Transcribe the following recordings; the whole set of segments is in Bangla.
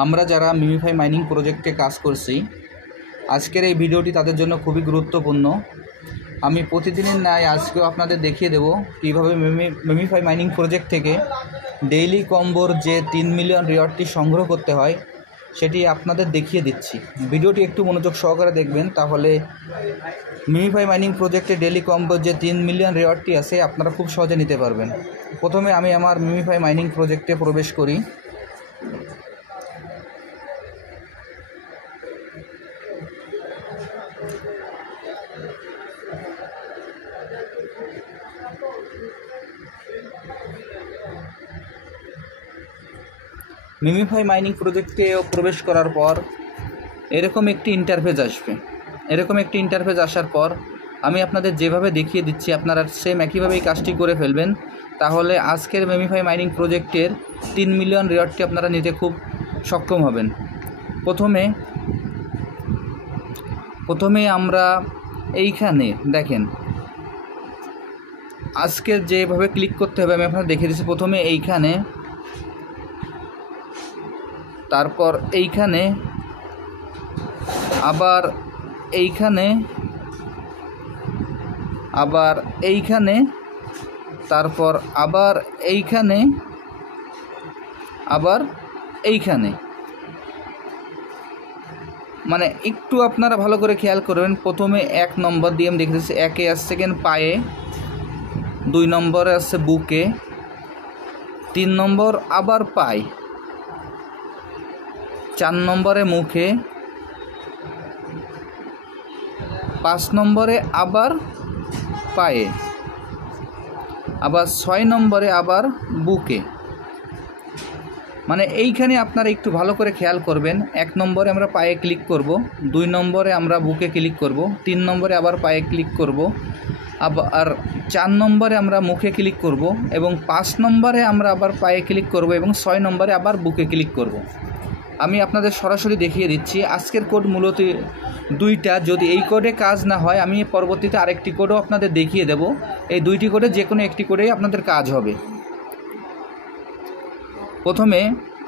আমরা যারা মিমিফাই মাইনিং প্রজেক্টে কাজ করছি, আজকের এই ভিডিওটি তাদের জন্য খুবই গুরুত্বপূর্ণ। আমি প্রতিদিনের ন্যায় আজকেও আপনাদের দেখিয়ে দেব কীভাবে মিমিফাই মাইনিং প্রজেক্ট থেকে ডেইলি কম্বোর যে 3 মিলিয়ন রিওয়ার্ডটি সংগ্রহ করতে হয় সেটি আপনাদের দেখিয়ে দিচ্ছি। ভিডিওটি একটু মনোযোগ সহকারে দেখবেন, তাহলে মিমিফাই মাইনিং প্রজেক্টে ডেইলি কম্বোর যে 3 মিলিয়ন রিওয়ার্ডটি আছে আপনারা খুব সহজে নিতে পারবেন। প্রথমে আমি আমার মিমিফাই মাইনিং প্রজেক্টে প্রবেশ করি। মিমিফাই মাইনিং প্রজেক্টে প্রবেশ করার পর এরকম একটি ইন্টারফেস আসবে। এরকম একটি ইন্টারফেস আসার পর আমি আপনাদের যেভাবে দেখিয়ে দিচ্ছি আপনারা সেম একইভাবে এই কাজটি করে ফেলবেন, তাহলে আজকের মিমিফাই মাইনিং প্রজেক্টের 3 মিলিয়ন রিওয়ার্ডটি আপনারা নিতে খুব সক্ষম হবেন। প্রথমে আমরা এইখানে দেখেন, আজকের যেভাবে ক্লিক করতে হবে আমি আপনাদের দেখিয়ে দিচ্ছি। প্রথমে এইখানে, তারপর এইখানে, আবার এইখানে, আবার এইখানে, তারপর আবার এইখানে, আবার এইখানে। মানে একটু আপনারা ভালো করে খেয়াল করবেন। প্রথমে 1 নম্বর দিয়ে আমি দেখে দিচ্ছি, 1-এ আসছে পায়ে, 2 নম্বরে আসছে বুকে, 3 নম্বর আবার পায়ে, 4 নম্বরে মুখে, 5 নম্বরে আবার পায়ে, আবার 6 নম্বরে আবার বুকে। মানে এইখানে আপনারা একটু ভালো করে খেয়াল করবেন। 1 নম্বরে আমরা পায়ে ক্লিক করব, 2 নম্বরে আমরা বুকে ক্লিক করব, 3 নম্বরে আবার পায়ে ক্লিক করব, আবার 4 নম্বরে আমরা মুখে ক্লিক করব, এবং 5 নম্বরে আমরা আবার পায়ে ক্লিক করব, এবং 6 নম্বরে আবার বুকে ক্লিক করব। আমি আপনাদের সরাসরি দেখিয়ে দিচ্ছি। আজকের কোড মূলত 2টা, যদি এই কোডে কাজ না হয় আমি পরবর্তীতে আরেকটি কোডও আপনাদের দেখিয়ে দেব। এই 2টি কোডে যে কোনো একটি কোডেই আপনাদের কাজ হবে। প্রথমে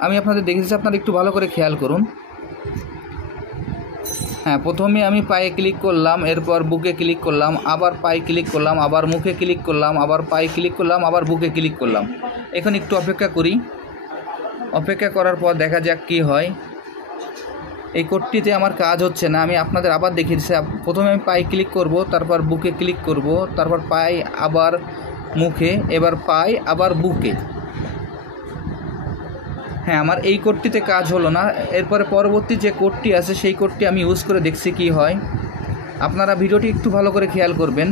আমি আপনাদের দেখিয়েছি, আপনারা একটু ভালো করে খেয়াল করুন। হ্যাঁ, প্রথমে আমি পায়ে ক্লিক করলাম, এরপর বুকে ক্লিক করলাম, আবার পায়ে ক্লিক করলাম, আবার মুখে ক্লিক করলাম, আবার পায়ে ক্লিক করলাম, আবার বুকে ক্লিক করলাম। এখন একটু অপেক্ষা করি। অপেক্ষা করার পর দেখা যাক কি হয়। এই কোডটিতে আমার কাজ হচ্ছে না, আমি আপনাদের আবার দেখিয়ে দিচ্ছি। প্রথমে আমি পায়ে ক্লিক করব, তারপর বুকে ক্লিক করব, তারপর পায়ে আবার মুখে, এবার পায়ে আবার বুকে। হ্যাঁ, আমার এই কোডটিতে কাজ হলো না। এরপরে পরবর্তী যে কোডটি আছে সেই কোডটি আমি ইউজ করে দেখছি কি হয়। আপনারা ভিডিওটি একটু ভালো করে খেয়াল করবেন।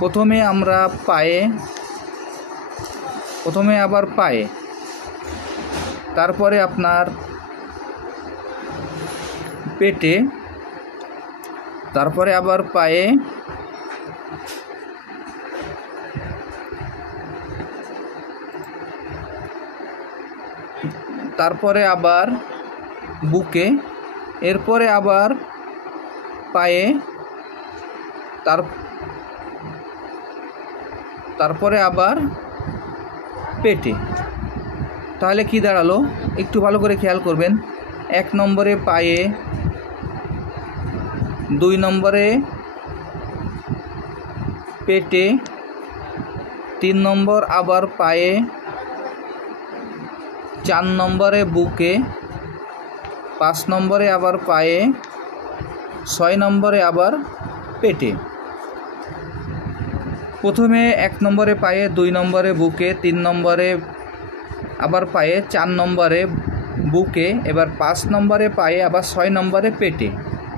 প্রথমে আমরা পায়ে, প্রথমে আবার পায়ে, তারপরে আপনার পেটে, তারপরে আবার পায়ে, তারপরে আবার বুকে, এরপরে আবার পায়ে, তারপরে আবার পেটে। তাহলে কি দাঁড়ালো একটু ভালো করে খেয়াল করবেন। 1 নম্বরে পায়ে, 2 নম্বরে পেটে, 3 নম্বর আবার পায়ে, 4 নম্বরে বুকে, 5 নম্বরে আবার পায়ে, 6 নম্বরে আবার পেটে। প্রথমে 1 নম্বরে পায়ে, 2 নম্বরে বুকে, 3 নম্বরে আবার পায়ে, 4 নম্বরে বুকে, এবার 5 নম্বরে পায়ে, আবার 6 নম্বরে পেটে।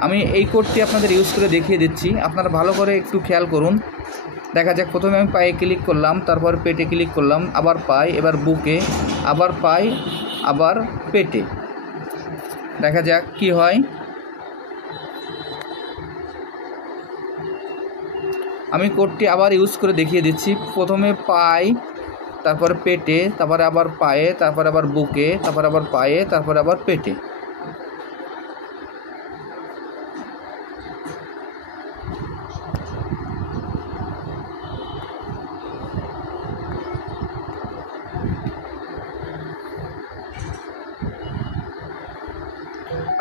আমি এই কোডটি আপনাদের ইউজ করে দেখিয়ে দিচ্ছি, আপনারা ভালো করে একটু খেয়াল করুন। দেখা যাক, প্রথমে আমি পায়ে ক্লিক করলাম, তারপর পেটে ক্লিক করলাম, আবার পায়ে, এবার বুকে, আবার পায়ে, আবার পেটে। দেখা যাক কি হয়। আমি কোডটি আবার ইউজ করে দেখিয়ে দিচ্ছি। প্রথমে পায়ে, তারপরে পেটে, তারপরে আবার পায়ে, তারপরে আবার বুকে, তারপরে আবার পায়ে, তারপরে আবার পেটে।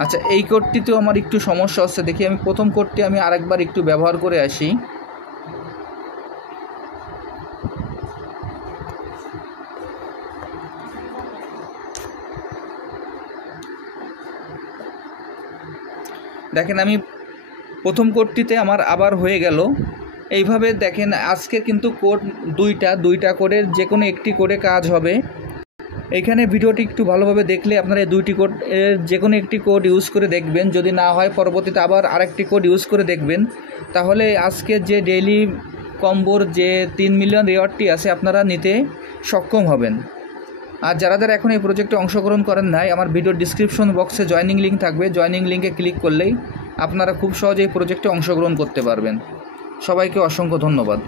আচ্ছা, এই কোডটিতেও আমার একটু সমস্যা হচ্ছে, দেখি আমি প্রথম কোডটি আমি আরেকবার একটু ব্যবহার করে আসি। দেখেন আমি প্রথম কোডটিতে আমার আবার হয়ে গেল। এইভাবে দেখেন আজকে কিন্তু কোড দুইটা কোডের যে কোনো একটি কোডে কাজ হবে। এইখানে ভিডিওটি একটু ভালোভাবে দেখলে আপনারা এই দুইটি কোড যে কোনো একটি কোড ইউজ করে দেখবেন, যদি না হয় পরবর্তীতে আবার আরেকটি কোড ইউজ করে দেখবেন, তাহলে আজকে যে ডেইলি কম্বোর যে 3 মিলিয়ন রিওয়ার্ডটি আছে আপনারা নিতে সক্ষম হবেন। আর যারা এখন এই প্রজেক্টে অংশগ্রহণ করেন নাই, আমার ভিডিওর ডিসক্রিপশন বক্সে জয়েনিং লিঙ্ক থাকবে, জয়েনিং লিঙ্কে ক্লিক করলেই আপনারা খুব সহজেই এই প্রজেক্টে অংশগ্রহণ করতে পারবেন। সবাইকে অসংখ্য ধন্যবাদ।